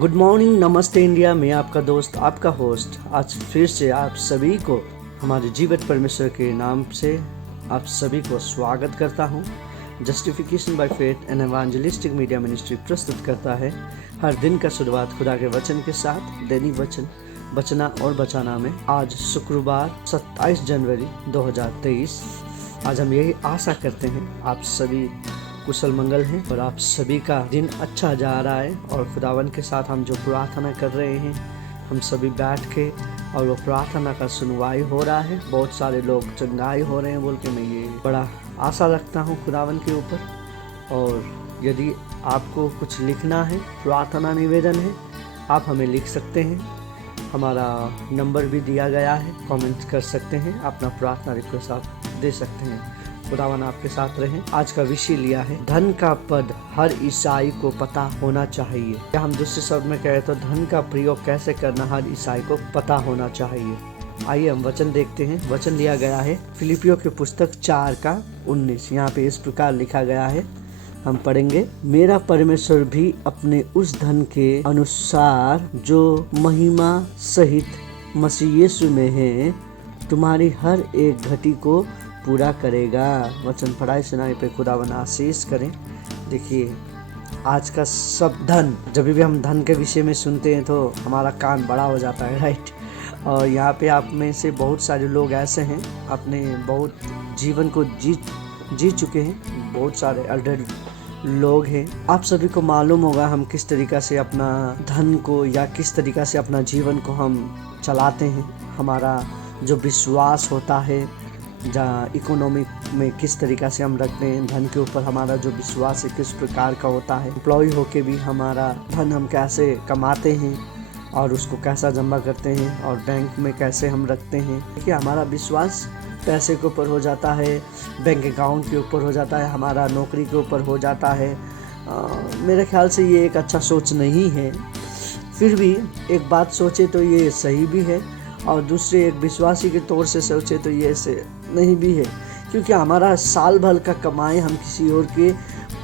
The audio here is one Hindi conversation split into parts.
गुड मॉर्निंग, नमस्ते इंडिया। मैं आपका दोस्त, आपका होस्ट आज फिर से आप सभी को हमारे जीवित परमेश्वर के नाम से आप सभी को स्वागत करता हूँ। Justification by faith and evangelistic media ministry प्रस्तुत करता है हर दिन का शुरुआत खुदा के वचन के साथ, दैनिक वचन बचना और बचाना में। आज शुक्रवार 27 जनवरी 2023। आज हम यही आशा करते हैं आप सभी कुशल मंगल हैं और आप सभी का दिन अच्छा जा रहा है। और खुदावन के साथ हम जो प्रार्थना कर रहे हैं, हम सभी बैठ के और वो प्रार्थना का सुनवाई हो रहा है। बहुत सारे लोग चंगाई हो रहे हैं बोल के मैं ये बड़ा आशा रखता हूँ खुदावन के ऊपर। और यदि आपको कुछ लिखना है, प्रार्थना निवेदन है, आप हमें लिख सकते हैं। हमारा नंबर भी दिया गया है, कमेंट कर सकते हैं, अपना प्रार्थना रिक्वेस्ट आप दे सकते हैं। खुदावन आपके साथ रहे। आज का विषय लिया है धन का पद हर ईसाई को पता होना चाहिए। या हम दूसरे शब्द में कहें तो धन का प्रयोग कैसे करना हर ईसाई को पता होना चाहिए। आइए हम वचन देखते हैं। वचन लिया गया है फिलिपियों की पुस्तक 4:19। यहाँ पे इस प्रकार लिखा गया है, हम पढ़ेंगे। मेरा परमेश्वर भी अपने उस धन के अनुसार जो महिमा सहित मसीह यीशु में है, तुम्हारी हर एक घटी को पूरा करेगा। वचन पढ़ाई सुनाई पे खुदावन आशीष करें। देखिए, आज का सब धन, जब भी हम धन के विषय में सुनते हैं तो हमारा कान बड़ा हो जाता है, राइट। और यहाँ पे आप में से बहुत सारे लोग ऐसे हैं, अपने बहुत जीवन को जी चुके हैं। बहुत सारे अडल्ट लोग हैं। आप सभी को मालूम होगा हम किस तरीक़ा से अपना धन को या किस तरीक़ा से अपना जीवन को हम चलाते हैं। हमारा जो विश्वास होता है, जहाँ इकोनॉमिक में किस तरीक़ा से हम रखते हैं, धन के ऊपर हमारा जो विश्वास है किस प्रकार का होता है। एम्प्लॉय होके भी हमारा धन हम कैसे कमाते हैं और उसको कैसा जमा करते हैं और बैंक में कैसे हम रखते हैं। देखिए, हमारा विश्वास पैसे के ऊपर हो जाता है, बैंक अकाउंट के ऊपर हो जाता है, हमारा नौकरी के ऊपर हो जाता है। मेरे ख्याल से ये एक अच्छा सोच नहीं है। फिर भी एक बात सोचे तो ये सही भी है और दूसरे एक विश्वासी के तौर से सोचे तो ये से नहीं भी है, क्योंकि हमारा साल भर का कमाई हम किसी और के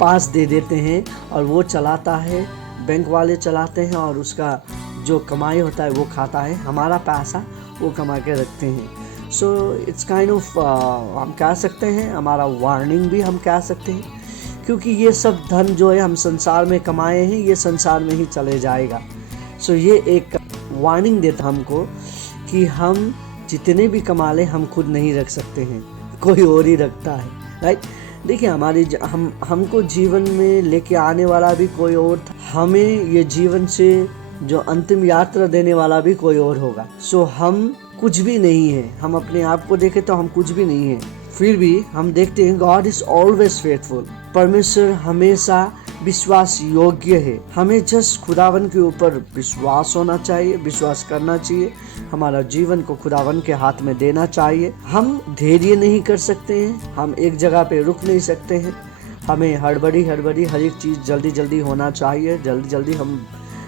पास दे देते हैं और वो चलाता है, बैंक वाले चलाते हैं और उसका जो कमाई होता है वो खाता है, हमारा पैसा वो कमा के रखते हैं। सो इट्स काइंड ऑफ हम कह सकते हैं, हमारा वार्निंग भी हम कह सकते हैं, क्योंकि ये सब धन जो है हम संसार में कमाए हैं, ये संसार में ही चले जाएगा। सो ये एक वार्निंग देता हमको कि हम जितने भी कमा लें हम खुद नहीं रख सकते हैं, कोई और ही रखता है, राइट। देखिए, हमारे हमको जीवन में लेके आने वाला भी कोई और था, हमें ये जीवन से जो अंतिम यात्रा देने वाला भी कोई और होगा। सो हम कुछ भी नहीं है। हम अपने आप को देखें तो हम कुछ भी नहीं है। फिर भी हम देखते हैं गॉड इज ऑलवेज फेथफुल। परमेश्वर हमेशा विश्वास योग्य है। हमें जस्ट खुदावन के ऊपर विश्वास होना चाहिए, विश्वास करना चाहिए, हमारा जीवन को खुदावन के हाथ में देना चाहिए। हम धैर्य नहीं कर सकते हैं, हम एक जगह पे रुक नहीं सकते हैं। हमें हड़बड़ी हर एक चीज़ जल्दी होना चाहिए, जल्दी हम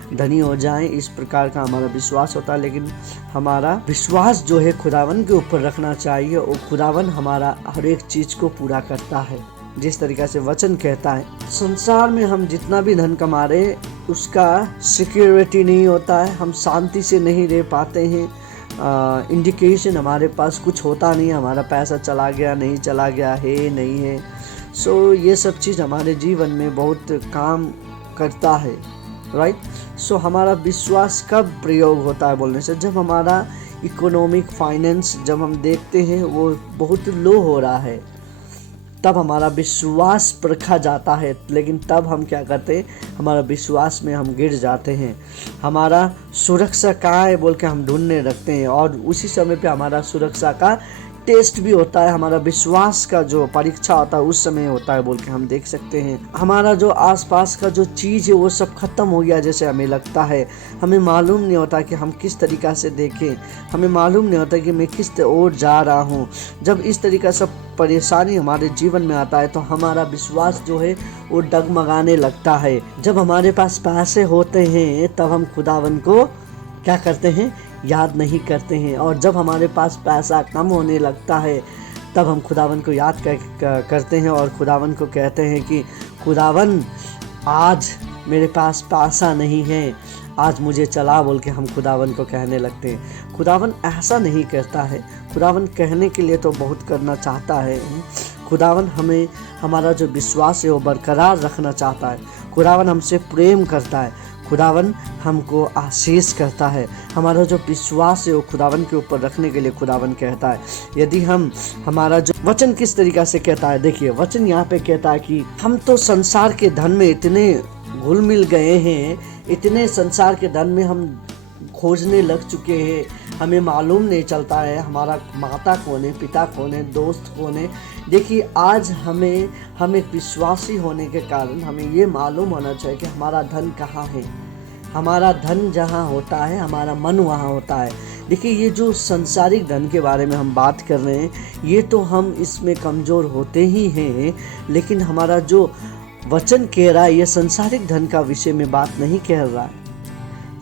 धनी हो जाएं, इस प्रकार का हमारा विश्वास होता है। लेकिन हमारा विश्वास जो है खुदावन के ऊपर रखना चाहिए और खुदावन हमारा हर एक चीज़ को पूरा करता है। जिस तरीक़ा से वचन कहता है, संसार में हम जितना भी धन कमा रहे उसका सिक्योरिटी नहीं होता है, हम शांति से नहीं रह पाते हैं। इंडिकेशन हमारे पास कुछ होता नहीं है, हमारा पैसा चला गया नहीं चला गया है नहीं है। सो ये सब चीज़ हमारे जीवन में बहुत काम करता है, राइट। सो हमारा विश्वास कब प्रयोग होता है बोलने से, जब हमारा इकोनॉमिक फाइनेंस जब हम देखते हैं वो बहुत लो हो रहा है, तब हमारा विश्वास परखा जाता है। लेकिन तब हम क्या करते हैं, हमारा विश्वास में हम गिर जाते हैं। हमारा सुरक्षा कहाँ है बोल के हम ढूंढने लगते हैं और उसी समय पे हमारा सुरक्षा का टेस्ट भी होता है, हमारा विश्वास का जो परीक्षा होता है उस समय होता है बोल के हम देख सकते हैं। हमारा जो आसपास का जो चीज़ है वो सब खत्म हो गया जैसे हमें लगता है। हमें मालूम नहीं होता कि हम किस तरीक़ा से देखें, हमें मालूम नहीं होता कि मैं किस ओर जा रहा हूँ। जब इस तरीक़ा से परेशानी हमारे जीवन में आता है तो हमारा विश्वास जो है वो डगमगाने लगता है। जब हमारे पास पैसे होते हैं तब हम खुदावन को क्या करते हैं, याद नहीं करते हैं। और जब हमारे पास पैसा कम होने लगता है तब हम खुदावन को याद करते हैं और खुदावन को कहते हैं कि खुदावन आज मेरे पास पैसा नहीं है, आज मुझे चला बोल के हम खुदावन को कहने लगते हैं। खुदावन ऐसा नहीं करता है। खुदावन कहने के लिए तो बहुत करना चाहता है। खुदावन हमें हमारा जो विश्वास है वो बरकरार रखना चाहता है। खुदावन हमसे प्रेम करता है। खुदावन हमको आशीष करता है। हमारा जो विश्वास है वो खुदावन के ऊपर रखने के लिए खुदावन कहता है। यदि हम हमारा जो वचन किस तरीक़ा से कहता है, देखिए वचन यहाँ पे कहता है कि हम तो संसार के धन में इतने घुल मिल गए हैं, इतने संसार के धन में हम खोजने लग चुके हैं, हमें मालूम नहीं चलता है हमारा माता कौन है, पिता कौन है, दोस्त कौन है। देखिए आज हम एक विश्वासी होने के कारण हमें ये मालूम होना चाहिए कि हमारा धन कहाँ है। हमारा धन जहाँ होता है हमारा मन वहाँ होता है। देखिए ये जो संसारिक धन के बारे में हम बात कर रहे हैं, ये तो हम इसमें कमज़ोर होते ही हैं, लेकिन हमारा जो वचन कह रहा है ये संसारिक धन का विषय में बात नहीं कह रहा है।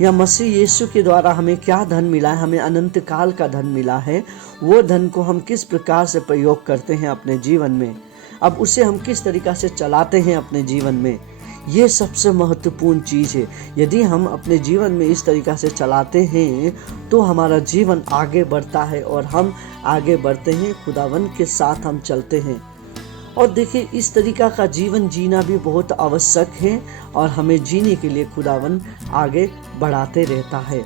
या मसीह यीशु के द्वारा हमें क्या धन मिला है, हमें अनंत काल का धन मिला है। वो धन को हम किस प्रकार से प्रयोग करते हैं अपने जीवन में, अब उसे हम किस तरीक़ा से चलाते हैं अपने जीवन में, ये सबसे महत्वपूर्ण चीज़ है। यदि हम अपने जीवन में इस तरीक़ा से चलाते हैं तो हमारा जीवन आगे बढ़ता है और हम आगे बढ़ते हैं, खुदावन के साथ हम चलते हैं। और देखिए इस तरीक़ा का जीवन जीना भी बहुत आवश्यक है और हमें जीने के लिए खुदावन आगे बढ़ाते रहता है।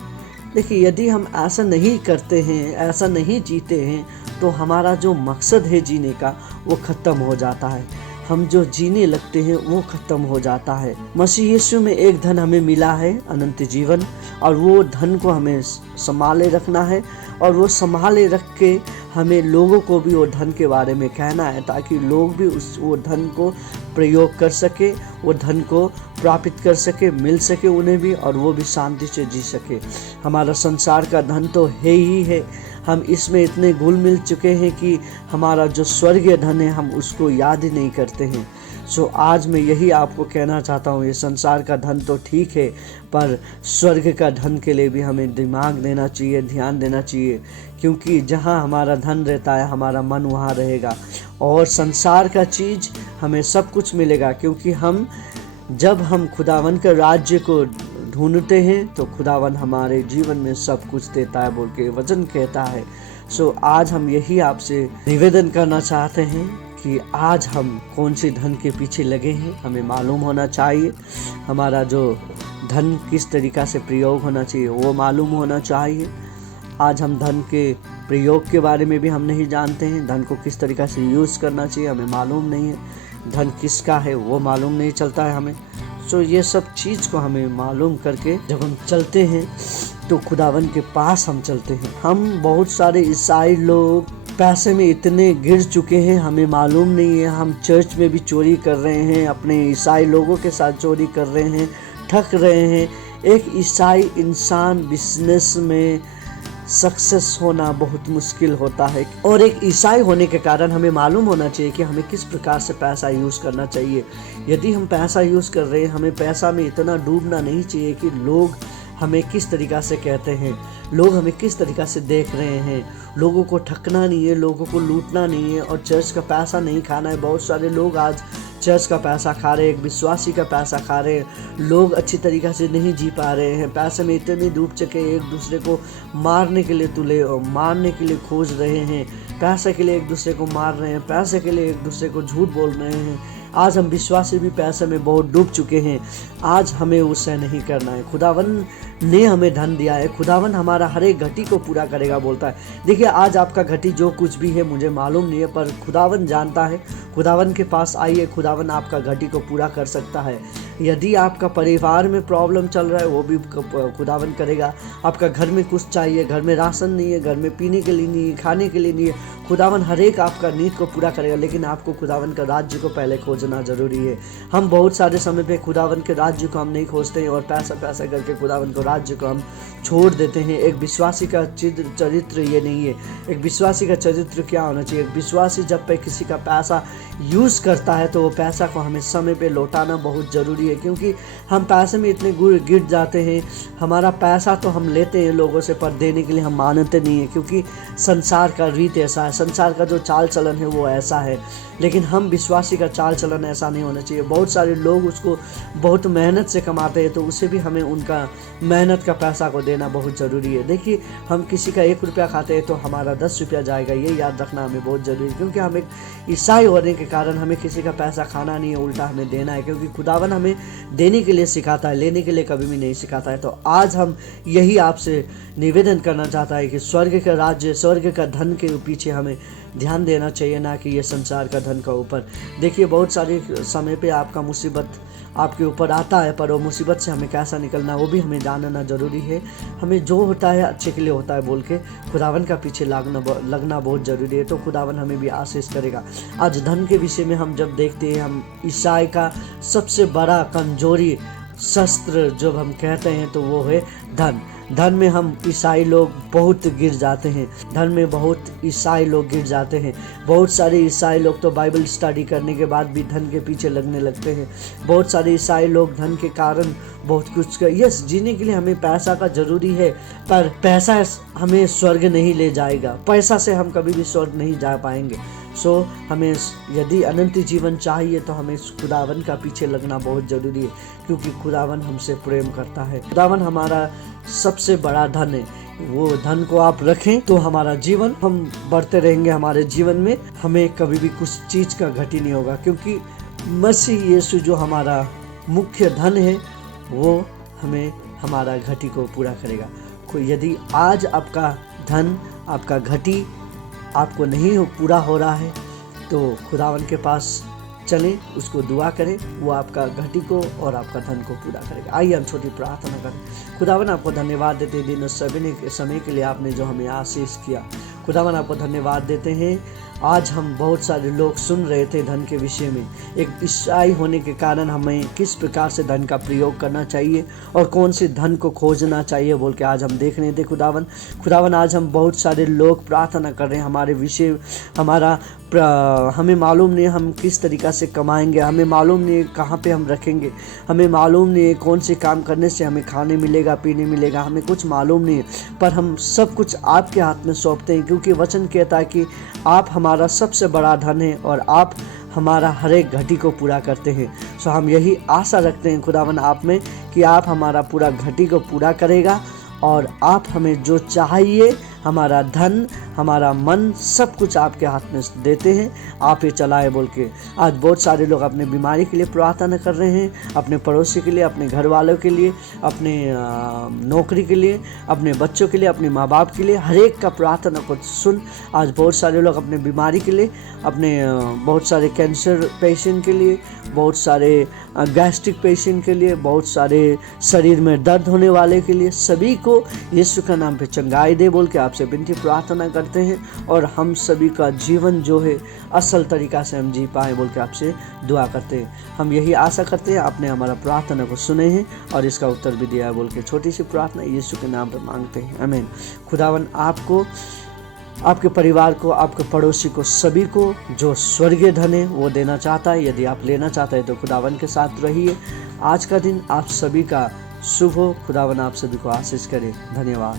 देखिए यदि हम ऐसा नहीं करते हैं, ऐसा नहीं जीते हैं, तो हमारा जो मकसद है जीने का वो ख़त्म हो जाता है। हम जो जीने लगते हैं वो ख़त्म हो जाता है। मसीह यीशु में एक धन हमें मिला है, अनंत जीवन, और वो धन को हमें संभाले रखना है और वो संभाले रख के हमें लोगों को भी वो धन के बारे में कहना है, ताकि लोग भी वो धन को प्रयोग कर सके, वो धन को प्राप्त कर सके, मिल सके उन्हें भी, और वो भी शांति से जी सके। हमारा संसार का धन तो है ही है, हम इसमें इतने घुल मिल चुके हैं कि हमारा जो स्वर्गीय धन है हम उसको याद ही नहीं करते हैं। सो आज मैं यही आपको कहना चाहता हूँ, ये संसार का धन तो ठीक है, पर स्वर्ग का धन के लिए भी हमें दिमाग देना चाहिए, ध्यान देना चाहिए, क्योंकि जहाँ हमारा धन रहता है हमारा मन वहाँ रहेगा। और संसार का चीज़ हमें सब कुछ मिलेगा, क्योंकि जब हम खुदावन के राज्य को ढूंढते हैं तो खुदावन हमारे जीवन में सब कुछ देता है बोल के वचन कहता है। सो आज हम यही आपसे निवेदन करना चाहते हैं कि आज हम कौन सी धन के पीछे लगे हैं, हमें मालूम होना चाहिए। हमारा जो धन किस तरीक़ा से प्रयोग होना चाहिए वो मालूम होना चाहिए। आज हम धन के प्रयोग के बारे में भी हम नहीं जानते हैं, धन को किस तरीक़ा से यूज़ करना चाहिए हमें मालूम नहीं है, धन किसका है वो मालूम नहीं चलता है हमें। सो ये सब चीज़ को हमें मालूम करके जब हम चलते हैं तो खुदावन के पास हम चलते हैं। हम बहुत सारे ईसाई लोग पैसे में इतने गिर चुके हैं हमें मालूम नहीं है, हम चर्च में भी चोरी कर रहे हैं, अपने ईसाई लोगों के साथ चोरी कर रहे हैं, ठग रहे हैं। एक ईसाई इंसान बिजनेस में सक्सेस होना बहुत मुश्किल होता है, और एक ईसाई होने के कारण हमें मालूम होना चाहिए कि हमें किस प्रकार से पैसा यूज़ करना चाहिए। यदि हम पैसा यूज़ कर रहे हैं, हमें पैसा में इतना डूबना नहीं चाहिए कि लोग हमें किस तरीक़ा से कहते हैं, लोग हमें किस तरीक़ा से देख रहे हैं। लोगों को ठगना नहीं है, लोगों को लूटना नहीं है, और चर्च का पैसा नहीं खाना है। बहुत सारे लोग आज चर्च का पैसा खा रहे हैं, एक विश्वासी का पैसा खा रहे हैं। लोग अच्छी तरीक़ा से नहीं जी पा रहे हैं, पैसे में इतने डूब चुके, एक दूसरे को मारने के लिए खोज रहे हैं, पैसे के लिए एक दूसरे को मार रहे हैं, पैसे के लिए एक दूसरे को झूठ बोल रहे हैं। आज हम विश्वासी भी पैसे में बहुत डूब चुके हैं। आज हमें उससे नहीं करना है। खुदावन ने हमें धन दिया है, खुदावन हमारा हर एक घटी को पूरा करेगा बोलता है। देखिए आज आपका घटी जो कुछ भी है मुझे मालूम नहीं है, पर खुदावन जानता है। खुदावन के पास आइए, खुदावन आपका घटी को पूरा कर सकता है। यदि आपका परिवार में प्रॉब्लम चल रहा है वो भी खुदावन करेगा। आपका घर में कुछ चाहिए, घर में राशन नहीं है, घर में पीने के लिए नहीं है, खाने के लिए नहीं है, खुदावन हर एक आपका नीड को पूरा करेगा। लेकिन आपको खुदावन का राज्य को पहले खोजना ज़रूरी है। हम बहुत सारे समय पे खुदावन के राज्य को हम नहीं खोजते हैं और पैसा करके खुदावन को राज्य को हम छोड़ देते हैं। एक विश्वासी का चरित्र ये नहीं है। एक विश्वासी का चरित्र क्या होना चाहिए? एक विश्वासी जब पे किसी का पैसा यूज़ करता है तो वो पैसा को हमें समय पे लौटाना बहुत ज़रूरी है, क्योंकि हम पैसे में इतने गिर जाते हैं। हमारा पैसा तो हम लेते हैं लोगों से, पर देने के लिए हम मानते नहीं हैं, क्योंकि संसार का रीत ऐसा है, संसार का जो चाल चलन है वो ऐसा है। लेकिन हम विश्वासी का चाल चलन चलन ऐसा नहीं होना चाहिए। बहुत सारे लोग उसको बहुत मेहनत से कमाते हैं, तो उसे भी हमें उनका मेहनत का पैसा को देना बहुत ज़रूरी है। देखिए, हम किसी का 1 रुपया खाते हैं तो हमारा 10 रुपया जाएगा, ये याद रखना हमें बहुत ज़रूरी है। क्योंकि हम एक ईसाई होने के कारण हमें किसी का पैसा खाना नहीं है, उल्टा हमें देना है। क्योंकि खुदावन हमें देने के लिए सिखाता है, लेने के लिए कभी भी नहीं सिखाता है। तो आज हम यही आपसे निवेदन करना चाहता है कि स्वर्ग का राज्य, स्वर्ग का धन के पीछे हमें ध्यान देना चाहिए, ना कि ये संसार का धन का ऊपर। देखिए, बहुत सारे समय पे आपका मुसीबत आपके ऊपर आता है, पर वो मुसीबत से हमें कैसा निकलना वो भी हमें जानना ज़रूरी है। हमें जो होता है अच्छे के लिए होता है बोल के खुदावन का पीछे लगना बहुत ज़रूरी है। तो खुदावन हमें भी आशीष करेगा। आज धन के विषय में हम जब देखते हैं, हम ईसाई का सबसे बड़ा कमजोरी शस्त्र जब हम कहते हैं तो वो है धन। धन में हम ईसाई लोग बहुत गिर जाते हैं, धन में बहुत ईसाई लोग गिर जाते हैं। बहुत सारे ईसाई लोग तो बाइबल स्टडी करने के बाद भी धन के पीछे लगने लगते हैं। बहुत सारे ईसाई लोग धन के कारण बहुत कुछ यस जीने के लिए हमें पैसा का ज़रूरी है, पर पैसा हमें स्वर्ग नहीं ले जाएगा। पैसा से हम कभी भी स्वर्ग नहीं जा पाएंगे। सो हमें यदि अनंत जीवन चाहिए तो हमें खुदावन का पीछे लगना बहुत ज़रूरी है, क्योंकि खुदावन हमसे प्रेम करता है। खुदावन हमारा सबसे बड़ा धन है। वो धन को आप रखें तो हमारा जीवन, हम बढ़ते रहेंगे हमारे जीवन में, हमें कभी भी कुछ चीज़ का घटी नहीं होगा। क्योंकि मसीह यीशु जो हमारा मुख्य धन है, वो हमें हमारा घटी को पूरा करेगा। यदि आज आपका धन, आपका घटी आपको नहीं पूरा हो रहा है, तो खुदावन के पास चलें, उसको दुआ करें, वो आपका घटी को और आपका धन को पूरा करेगा। आइए हम छोटी प्रार्थना करें। खुदावन, आपको धन्यवाद देते हैं दिन और समय के लिए आपने जो हमें आशीष किया। खुदावन, आपको धन्यवाद देते हैं। आज हम बहुत सारे लोग सुन रहे थे धन के विषय में। एक ईसाई होने के कारण हमें किस प्रकार से धन का प्रयोग करना चाहिए और कौन से धन को खोजना चाहिए बोल के आज हम देख रहे थे। खुदावन, आज हम बहुत सारे लोग प्रार्थना कर रहे हैं हमारे विषय, हमें मालूम नहीं हम किस तरीक़ा से कमाएंगे, हमें मालूम नहीं कहाँ पे हम रखेंगे, हमें मालूम नहीं कौन से काम करने से हमें खाने मिलेगा, पीने मिलेगा, हमें कुछ मालूम नहीं है। पर हम सब कुछ आपके हाथ में सौंपते हैं, क्योंकि वचन कहता है कि आप हमारा सबसे बड़ा धन है और आप हमारा हर एक घटी को पूरा करते हैं। सो हम यही आशा रखते हैं खुदावन आप में कि आप हमारा पूरा घटी को पूरा करेगा और आप हमें जो चाहिए, हमारा धन, हमारा मन, सब कुछ आपके हाथ में देते हैं, आप ये चलाए बोल के। आज बहुत सारे लोग अपने बीमारी के लिए प्रार्थना कर रहे हैं, अपने पड़ोसी के लिए, अपने घर वालों के लिए, अपने नौकरी के लिए, अपने बच्चों के लिए, अपने माँ बाप के लिए, हर एक का प्रार्थना को सुन। आज बहुत सारे लोग अपने बीमारी के लिए, अपने बहुत सारे कैंसर पेशेंट के लिए, बहुत सारे गैस्ट्रिक पेशेंट के लिए, बहुत सारे शरीर में दर्द होने वाले के लिए, सभी को यीशु का नाम पे चंगाई दे बोल के आपसे विनती प्रार्थना करते हैं। और हम सभी का जीवन जो है असल तरीक़ा से हम जी पाए बोल के आपसे दुआ करते हैं। हम यही आशा करते हैं आपने हमारा प्रार्थना को सुने हैं और इसका उत्तर भी दिया है बोल के छोटी सी प्रार्थना यीशु के नाम पर मांगते हैं, आमीन। खुदावन आपको, आपके परिवार को, आपके पड़ोसी को, सभी को जो स्वर्गीय धन है वो देना चाहता है। यदि आप लेना चाहते हैं तो खुदावन के साथ रहिए। आज का दिन आप सभी का शुभ हो। खुदावन आप सभी को आशीष करे। धन्यवाद।